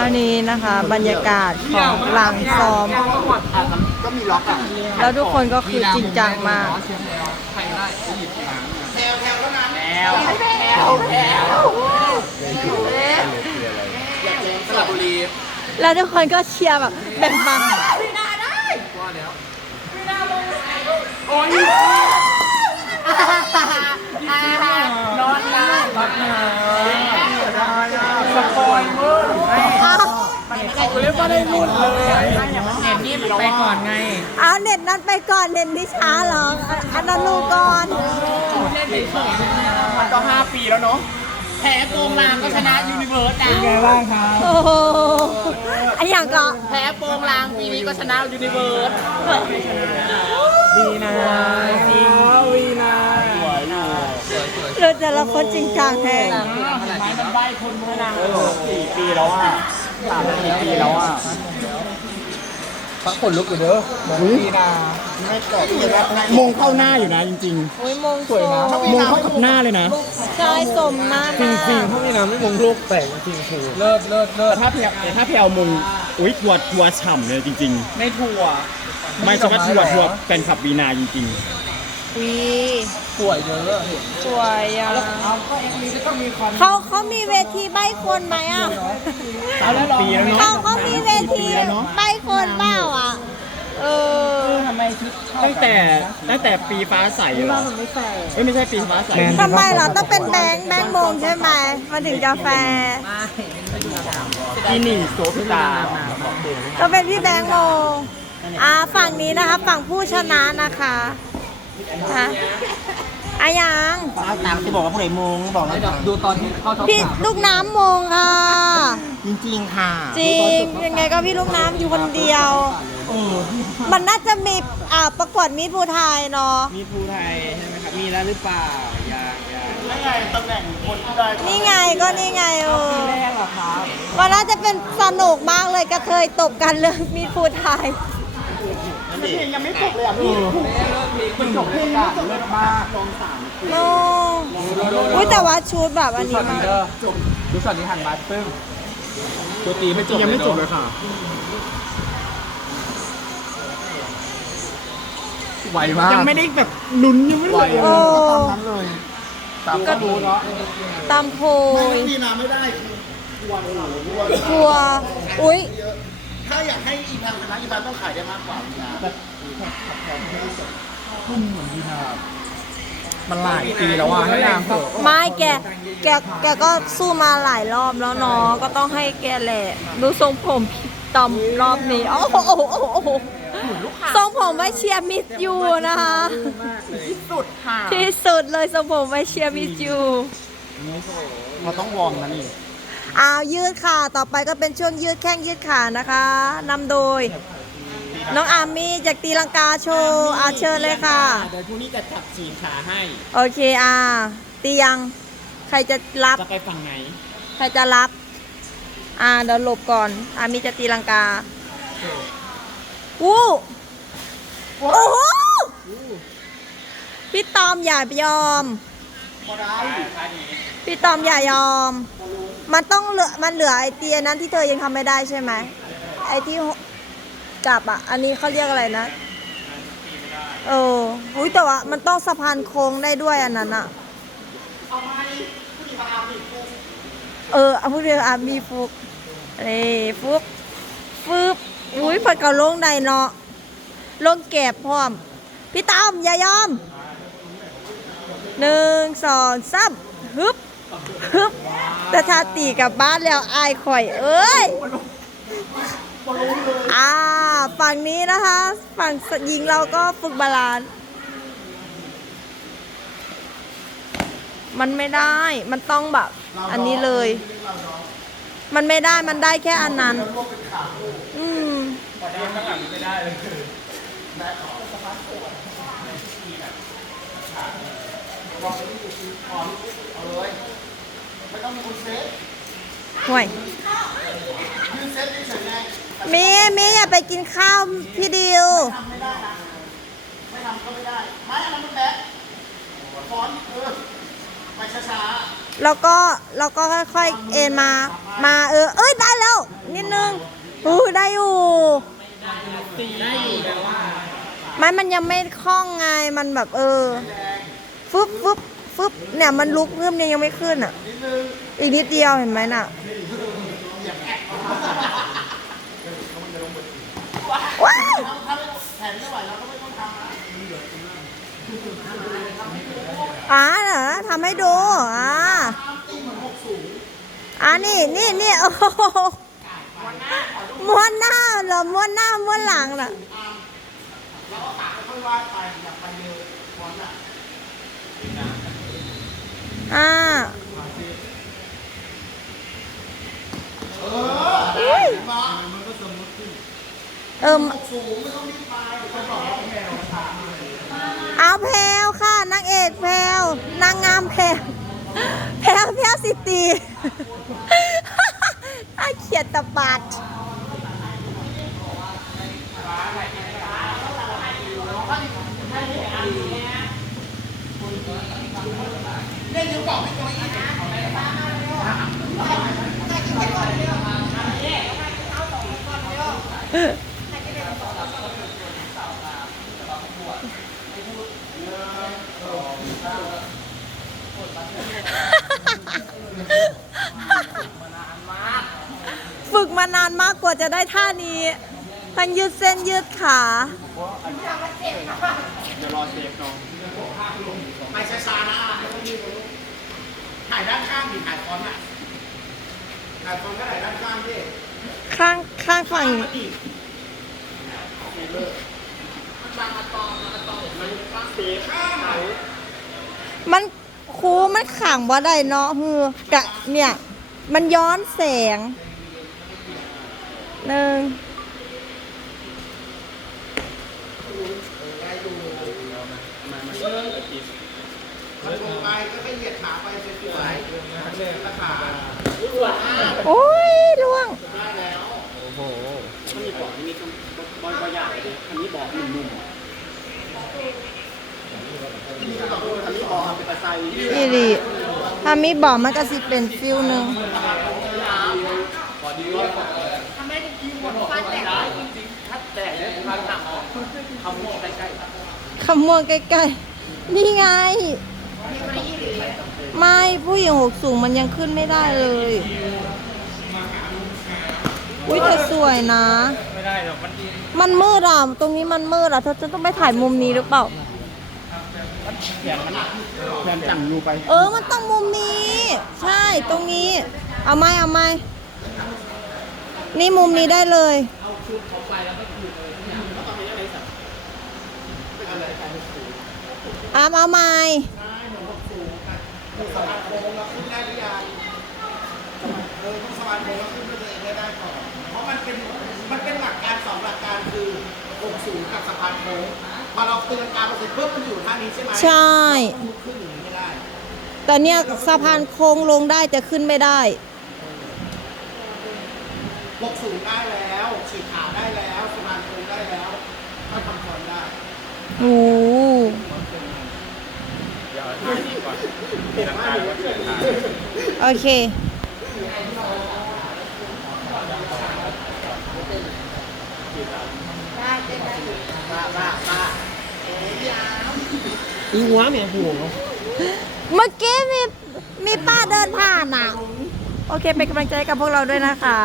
อันนี้นะคะบรรยากาศของหลังซ้อม ก็มีล็อกอะแล้วทุกคนก็คือจริงจังมากใครได้ไปหยิบหางแถวแถวเท่านั้นแถวแถวแถวสระบุรีแล้วทุกคนก็เชียร์แบบแบ่งบังว่าแล้วโอ้ยนอนนะนอนนะ สปอยเวอร์อ้าวเรียกว่าได้รุ่นเลยเน็ตนี่ไปก่อนไงเอาเน็ตนั้นไปก่อนเน็ตที่ช้าเหรออันนั้นลูกก่อนมันก็ 5 ปีแล้วเนาะแพ้โกงลางก็ชนะยูนิเวิร์สอะไงบ้างครับโอ้โหไออย่างก็แพ้โปงลางปีนี้ก็ชนะยูนิเวิร์สวีนาวีวีนาสวยอยู่สวยสวย เรา แต่ละคนจริงจังแทงไม้มันใบคนมือนางสี่ปีแล้วอะสามสี่ปีแล้วอะพักขนลุกอยู่เด้อวีนาไม่กอดมงเข้าหน้าอยู่นะจริงโอ้ยมงๆสวยนะมงเข้ากับหน้าเลยนะชายสมมาจริงมาจริงพวกนี้นะไม่มงลูกแต่งจริงคือเลิศเลิศเลิศถ้าเพียวถ้าเพียวมงอุ้ยทัวร์ทัวร์ฉ่ำเลยจริง ๆ ไม่ทัวร์ไม่ใช่ว่าทัวร์ทัวร์แฟนคลับวีนาจริง วีๆสวยเยอะสวยอะเอาก็เอ็มวีก็ต้องมีความเขาเขามีเวทีใบคนไหมอะสามปีแล้วเนาะเขาเขามีเวทีใบคนเปล่าอะ เออตั้งแต่ตั้งแต่ปีฟ้าใสเหรอเอ้ยไม่ใช่ปีฟ้าใสทำไมเหรอต้องเป็นแบงค์แบงค์โมงใช่ไหมมาถึงกาแฟอีหนิงโซพิตาก็เป็นพี่แบงค์โมงอ่าฝั่งนี้นะคะฝั่งผู้ชนะนะคะ ฮะอายังฟ้าตามที่บอกว่าผู้ใดมงบอกแล้วดูตอนที่เข้าท็อปพี่ลูกน้ำโมงค่ะ จริงๆค่ะจริง ยังไงก็พี่ลูกน้ำอยู่คนเดียว โอ้มันน่าจะมีอ่าประกวดมิตรภูไทยเนาะ มีภูไทยใช่ไหมครับ มีแล้วหรือเปล่ายังยังไม่ไงตำแหน่งคนที่ได้นี่ไงก็นี่ไงเออแรกเหรอครับวันน่าจะเป็นสนุกมากเลยกระเทยตบกันเรื่องมิตรภูไทย เพลงยังไม่จบเลยอะพี่มันจบเพลงยังไม่จบเลยมากกองสามโน้อุ้ยแต่ว่าชุดแบบอันนี้มากจบดูช็อตนี้หันมาปึ้งตัวตีไม่จบยังไม่จบเลยค่ะไวมากยังไม่ได้แบบลุ้นยังไม่ได้โอ้ตามก็ดูเนาะตามโพยพี่นาไม่ได้กลัวอุ้ย ถ้าอยากให้อีพันชนะอีพันต้องขายได้มากกว่าพี่นามันหลายปีแล้วอะให้นางเถอะไม่แก แก แกก็สู้มาหลายรอบแล้วเนาะ ก็ต้องให้แกแหละ ดูทรงผมพี่ตอมรอบนี้ โอ้โหโอ้โหโอ้โหโอ้โหทรงผมไว้เชียร์มิสยูนะคะ ที่สุดค่ะ ที่สุดเลยทรงผมไว้เชียร์มิสยู เราต้องวอร์มนะนี่ อ้าวยืดขาต่อไปก็เป็นช่วงยืดแข้งยืดขานะคะนำโดย น้องอาร์มี่จากตีลังกาโชว์อาเชิญเลยค่ะ เดี๋ยวพรุ่งนี้จะจับฉีดขาให้ โอเคอ่าตียังใครจะรับ จะไปฝั่งไหน ใครจะรับ อ่าเดี๋ยวหลบก่อน อามีจะตีลังกาวู้โอ้โหพี่ตอมอย่ายอม พี่ตอมอย่ายอม มันต้องเหลือมันเหลือไอเตียนั้นที่เธอยังทำไม่ได้ใช่ไหมไอที่จับอะ อันนี้เขาเรียกอะไรนะเอออุ้ยแต่ว่ามันต้องสะพานโค้งได้ด้วยอันนั้นอะเออเอาพูดเดียวอะมีฟุกเอ้ฟุกฟืบอุ้ยเปิดเก่าลงใดเนาะลงแก็บพร้อม พี่ตามอย่ายอมหนึ่งสองสามฮึบ ฮึบแต่ถ้าตีกลับบ้านแล้วอายข่อย เอ้ยอ่าฝั่งนี้นะคะ ฝั่งหญิงเราก็ฝึกบาลานซ์มันไม่ได้ มันต้องแบบ อันนี้เลย มันไม่ได้ มันได้แค่อันนั้น อืม ห่วยเมย์เมย์อย่าไปกินข้าวพี่ดิวไม่ทำก็ไม่ได้ ไม่อันนั้นมันแบ๊ะฟอนต์เออไปช้าแล้วก็แล้วก็ค่อยๆเอ็นมา มาเออ เอ้ยได้แล้ว นิดนึงอู้ได้อยู่มันมันยังไม่คล่องไง มันแบบเออ ฟึบฟึบ ฟึบเนี่ยมันลุกเพิ่มยังยังไม่ขึ้นอะ อีกนิดเดียวเห็นไหมน่ะว้าวอ่าเหรอทำให้ดูอ่าอ่านี่นี่นี่โอ้โหม้วนหน้าเหรอม้วนหน้าม้วนหลังน่ะอ่าอุ้ยเอิ มเอาแพลวค่ะนางเอกแพลวนางงามแพลวแพลวแพลวสิตีไอาเขียดตะปาด ฝึ กมานานมากกว่าจะได้ท่านี้ทั้งยืดเส้นยืดขา เดี๋ยวรอเซฟน้องไปช้าๆนะถ่ายด้านข้างดิถ่ายฟอนต์อะถ่ายฟอนต์ก็ถ่ายด้านข้างดิข้างข้างฝั่งมันดิมันบางอะตอมอะตอมมันบางเสียข้างไหนมันครูมันขังบ่ได้เนาะฮือกะเนี่ย มันย้อนแสง หนึ่งมันลงไปก็แค่เหยียดขาไปสวยๆเลยขาโอ้ยล่วงได้แล้วโอ้โห มันมีบอกมีบอลบอลใหญ่ดิอันนี้บอกนุ่มๆอันนี้บอกอันนี้บอกเป็นกระไซอีดีถ้ามีบอกมันก็สิเป็นฟิลหนึ่ง ขมวงใกล้ๆ นี่ไง ไม่ผู้หญิงหกสูงมันยังขึ้นไม่ได้เลย อุ้ยแต่สวยนะ ไม่ได้หรอกมันมันมืดอะตรงนี้มันมืดอะเธอจะต้องไปถ่ายมุมนี้หรือเปล่าแขนมันแขนจังอยู่ไป เออ มันต้องมุมนี้ ใช่ตรงนี้ เอาไหมเอาไหมนี่มุมนี้ได้เลย อามเอาไหมสมาร์ทโฟนแล้วขึ้นได้หรือยังเออต้องสมาร์ทโฟนแล้วขึ้นด้วยตัวเองได้ได้ก่อนเพราะมันเป็นมันเป็นหลักการสองหลักการคือโค้งสูงกับสะพานโค้งพอเราตีลังกาไปเสร็จปุ๊บมันอยู่ท่านี้ใช่ไหมใช่มุดขึ้นอย่างนี้ไม่ได้แต่เนี่ยสะพานโค้งลงได้แต่ขึ้นไม่ได้หกสูงได้แล้วฉีกขาได้แล้วสะพานโค้งได้แล้วก็ทำฟอนได้โอ้ โหโอเค อีหัวเมียหัวเมื่อกี้มีมีป้าเดินผ่านอะ โอเค เป็นกำลังใจให้กับพวกเราด้วยนะคะ